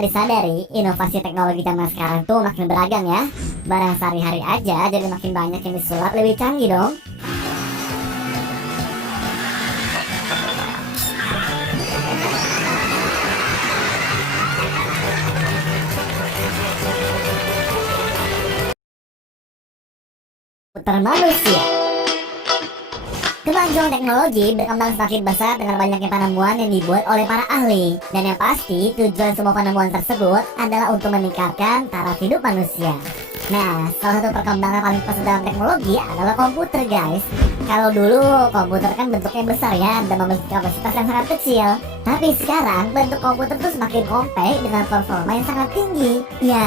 Tanpa disadari, inovasi teknologi zaman sekarang tuh makin beragam ya. Barang sehari-hari aja jadi makin banyak yang disulap lebih canggih dong. Putar manusia. Kemajuan teknologi berkembang semakin besar dengan banyaknya penemuan yang dibuat oleh para ahli. Dan yang pasti, tujuan semua penemuan tersebut adalah untuk meningkatkan taraf hidup manusia. Nah, salah satu perkembangan paling pesat dalam teknologi adalah komputer, guys. Kalau dulu, komputer kan bentuknya besar ya, dan memiliki kapasitas yang sangat kecil. Tapi sekarang, bentuk komputer tuh semakin compact dengan performa yang sangat tinggi. Ya,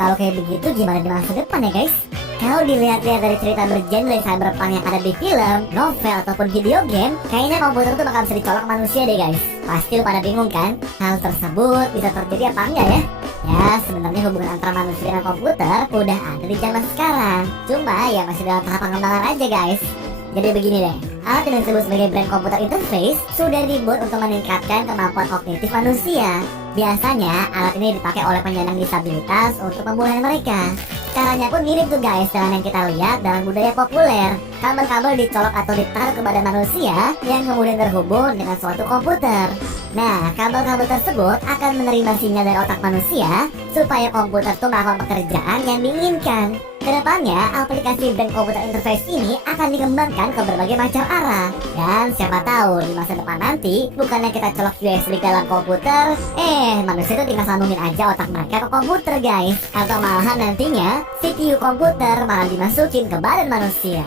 kalau kayak begitu gimana di masa depan ya, guys? Kalau dilihat-lihat dari cerita bergenre cyberpunk yang ada di film, novel, ataupun video game, kayaknya komputer tuh bakal bisa dicolok manusia deh, guys. Pasti lu pada bingung kan? Hal tersebut bisa terjadi apa enggak ya? Ya, sebenarnya hubungan antara manusia dan komputer udah ada di zaman sekarang. Cuma ya masih dalam tahap pengembangan aja, guys. Jadi begini deh, alat yang disebut sebagai brain computer interface sudah dibuat untuk meningkatkan kemampuan kognitif manusia. Biasanya, alat ini dipakai oleh penyandang disabilitas untuk pemulihan mereka. Caranya pun mirip tuh guys dengan yang kita lihat dalam budaya populer. Kabel-kabel dicolok atau ditaruh ke badan manusia yang kemudian terhubung dengan suatu komputer. Nah, kabel-kabel tersebut akan menerima sinyal dari otak manusia supaya komputer tuh melakukan pekerjaan yang diinginkan. Kedepannya, aplikasi brain computer interface ini akan dikembangkan ke berbagai macam arah. Dan siapa tahu di masa depan nanti, bukannya kita colok USB ke dalam komputer, manusia itu tinggal sambungin aja otak mereka ke komputer, guys. Atau malahan nantinya, CPU komputer malah dimasukin ke badan manusia.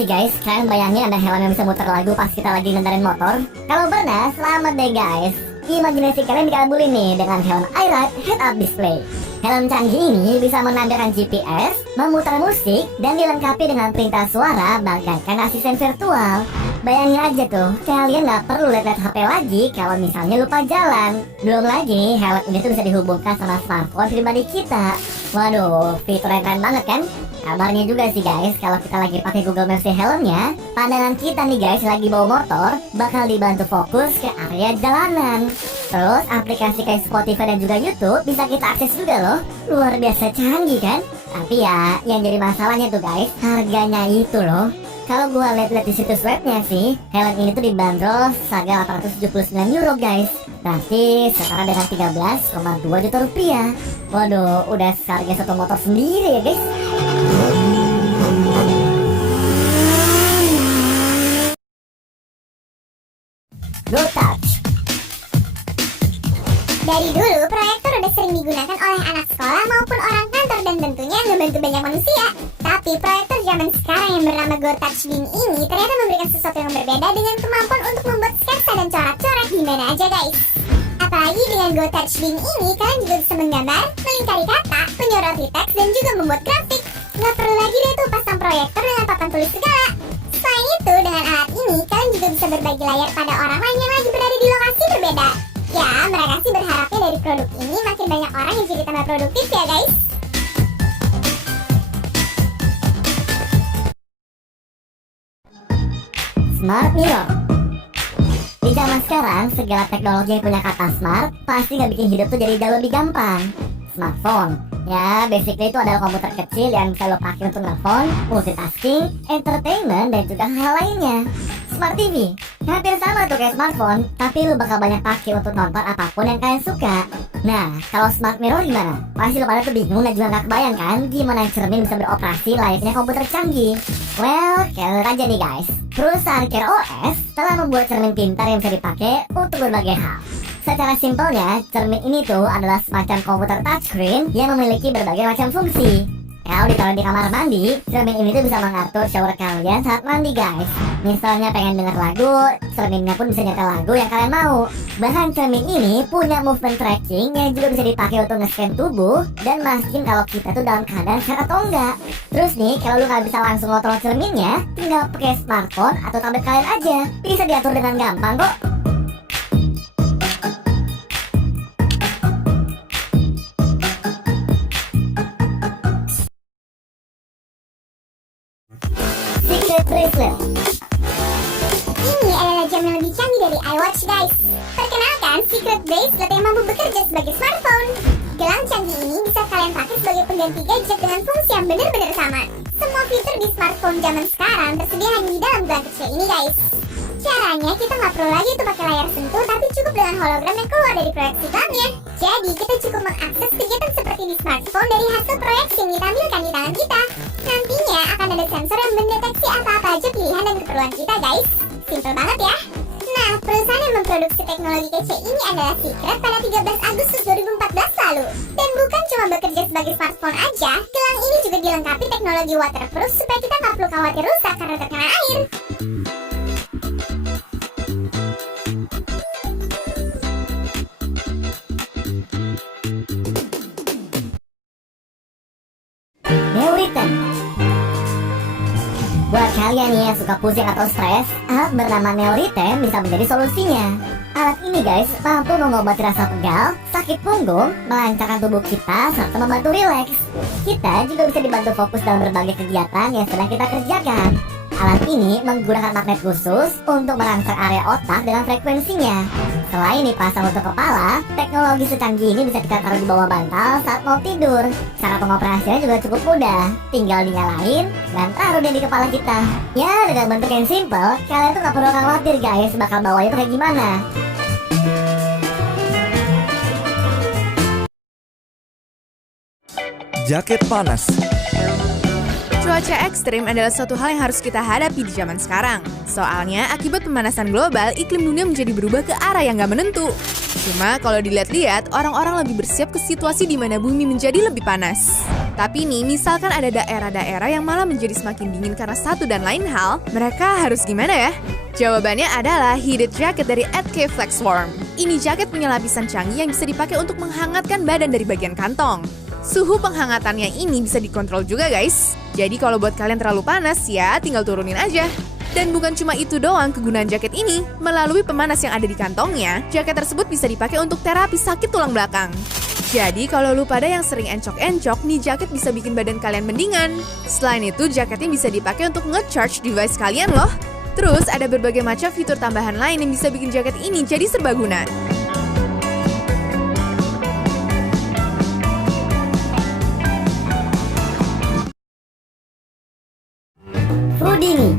Guys, kalian bayangin ada helm yang bisa muter lagu pas kita lagi ngendarin motor? Kalau pernah, selamat deh guys. Imajinasi kalian dikabulin nih dengan helm iRide Head-Up Display. Helm canggih ini bisa menampilkan GPS, memutar musik, dan dilengkapi dengan perintah suara bagaikan asisten virtual. Bayangin aja tuh, kalian nggak perlu lihat HP lagi kalau misalnya lupa jalan. Belum lagi, helm ini tuh bisa dihubungkan sama smartphone pribadi kita. Waduh, fitur yang keren banget kan? Kabarnya juga sih guys, kalau kita lagi pakai Google Maps di helmnya, pandangan kita nih guys lagi bawa motor bakal dibantu fokus ke area jalanan. Terus aplikasi kayak Spotify dan juga YouTube bisa kita akses juga loh. Luar biasa canggih kan? Tapi ya, yang jadi masalahnya tuh guys, harganya itu loh. Kalau gua lihat-lihat di situs webnya sih, helm ini tuh dibanderol seharga 879 euro guys. Berarti setara dengan 13,2 juta rupiah. Waduh, udah seharga satu motor sendiri ya guys. GoTouch. Dari dulu, proyektor udah sering digunakan oleh anak sekolah maupun orang kantor dan tentunya ngebantu banyak manusia. Tapi proyektor zaman sekarang yang bernama GoTouch Beam ini ternyata memberikan sesuatu yang berbeda dengan kemampuan untuk membuat sketsa dan corak-corak di mana aja guys. Apalagi dengan GoTouch Beam ini, kalian juga bisa menggambar, melingkari kata, menyoroti teks, dan juga membuat grafik. Nggak perlu lagi deh tuh pasang proyektor dengan papan tulis segala. Selain itu, dengan alat ini, kalian juga bisa berbagi layar pada orang lain yang lagi berada di lokasi berbeda. Ya, mereka sih berharapnya dari produk ini makin banyak orang yang jadi tambah produktif ya guys. Smart Mirror. Di zaman sekarang, segala teknologi yang punya kata smart pasti nggak bikin hidup tuh jadi jauh lebih gampang. Smartphone, ya basically itu adalah komputer kecil yang bisa lo pakai untuk nelfon, multitasking, entertainment, dan juga hal lainnya. Smart TV, hampir sama tuh kayak smartphone, tapi lo bakal banyak pakai untuk nonton apapun yang kalian suka. Nah, kalau smart mirror gimana? Pasti lo pada tuh bingung dan juga nggak kebayang kan gimana cermin bisa beroperasi layaknya komputer canggih. Well, kayak aja nih guys, perusahaan Care OS telah membuat cermin pintar yang bisa dipakai untuk berbagai hal. Secara simpelnya, cermin ini tuh adalah semacam komputer touchscreen yang memiliki berbagai macam fungsi. Kalau ditaruh di kamar mandi, cermin ini tuh bisa mengatur shower kalian saat mandi guys. Misalnya pengen denger lagu, cerminnya pun bisa nyetel lagu yang kalian mau. Bahkan cermin ini punya movement tracking yang juga bisa dipakai untuk nge-scan tubuh dan mastiin kalau kita tuh dalam keadaan sehat atau enggak. Terus nih, kalau lu nggak bisa langsung ngontrol cerminnya, tinggal pakai smartphone atau tablet kalian aja. Bisa diatur dengan gampang kok. Secret bracelet. dari iWatch guys. Perkenalkan Secret Bracelet yang mampu bekerja sebagai smartphone. Gelang canggih ini bisa kalian pakai sebagai pengganti gadget dengan fungsi yang benar-benar sama. Semua fitur di smartphone zaman sekarang tersedia hanya di dalam gelang kecil ini guys. Caranya kita nggak perlu lagi tuh pakai layar sentuh, tapi cukup dengan hologram yang keluar dari proyeksi gelangnya. Jadi kita cukup mengakses kegiatan seperti di smartphone dari hasil proyeksi yang ditampilkan di tangan kita. Nantinya akan ada sensor yang mendeteksi apa-apa aja pilihan dan keperluan kita guys. Simple banget ya. Nah, perusahaan yang memproduksi teknologi kece ini adalah Secret pada 13 Agustus 2014 lalu. Dan bukan cuma bekerja sebagai smartphone aja, gelang ini juga dilengkapi teknologi waterproof supaya kita nggak perlu khawatir rusak karena terkena air. Neuritem. Buat kalian nih yang suka pusing atau stres, alat bernama Neuritem bisa menjadi solusinya. Alat ini guys mampu mengobati rasa pegal, sakit punggung, melancarkan tubuh kita, serta membantu rileks. Kita juga bisa dibantu fokus dalam berbagai kegiatan yang sedang kita kerjakan. Alat ini menggunakan magnet khusus untuk merangsang area otak dengan frekuensinya. Selain dipasang untuk kepala, teknologi secanggih ini bisa kita taruh di bawah bantal saat mau tidur. Cara pengoperasiannya juga cukup mudah, tinggal dinyalain dan taruh deh di kepala kita. Ya, dengan bentuk yang simple, kalian tuh gak perlu khawatir guys bakal bawanya tuh kayak gimana. Jaket panas. Cuaca ekstrim adalah suatu hal yang harus kita hadapi di zaman sekarang. Soalnya, akibat pemanasan global, iklim dunia menjadi berubah ke arah yang nggak menentu. Cuma kalau dilihat-lihat, orang-orang lebih bersiap ke situasi di mana bumi menjadi lebih panas. Tapi nih, misalkan ada daerah-daerah yang malah menjadi semakin dingin karena satu dan lain hal, mereka harus gimana ya? Jawabannya adalah heated jacket dari @k Flexwarm. Ini jaket punya lapisan canggih yang bisa dipakai untuk menghangatkan badan dari bagian kantong. Suhu penghangatannya ini bisa dikontrol juga guys. Jadi kalau buat kalian terlalu panas ya tinggal turunin aja. Dan bukan cuma itu doang kegunaan jaket ini. Melalui pemanas yang ada di kantongnya, jaket tersebut bisa dipakai untuk terapi sakit tulang belakang. Jadi kalau lu pada yang sering encok-encok, nih jaket bisa bikin badan kalian mendingan. Selain itu, jaketnya bisa dipakai untuk nge-charge device kalian loh. Terus ada berbagai macam fitur tambahan lain yang bisa bikin jaket ini jadi serbaguna. Foodini.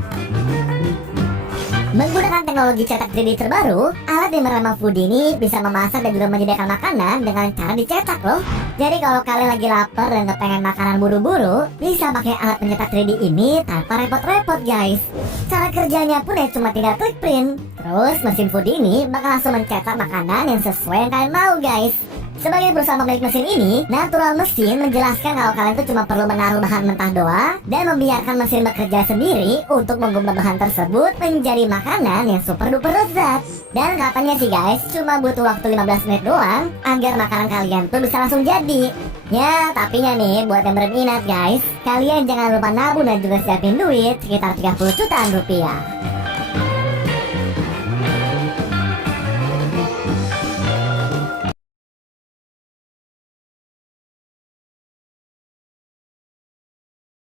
Menggunakan teknologi cetak 3D terbaru, alat yang bernama Foodini bisa memasak dan juga menyediakan makanan dengan cara dicetak loh. Jadi kalau kalian lagi lapar dan kepengen makanan buru-buru, bisa pakai alat pencetak 3D ini tanpa repot-repot guys. Cara kerjanya pun ya cuma tinggal klik print. Terus mesin Foodini bakal langsung mencetak makanan yang sesuai yang kalian mau guys. Sebagai perusahaan pemilik mesin ini, Natural Mesin menjelaskan kalau kalian tuh cuma perlu menaruh bahan mentah doang dan membiarkan mesin bekerja sendiri untuk mengubah bahan tersebut menjadi makanan yang super duper lezat. Dan katanya sih guys, cuma butuh waktu 15 menit doang agar makanan kalian tuh bisa langsung jadi. Ya, tapinya nih buat yang berminat guys, kalian jangan lupa nabung dan juga siapin duit sekitar 30 jutaan rupiah.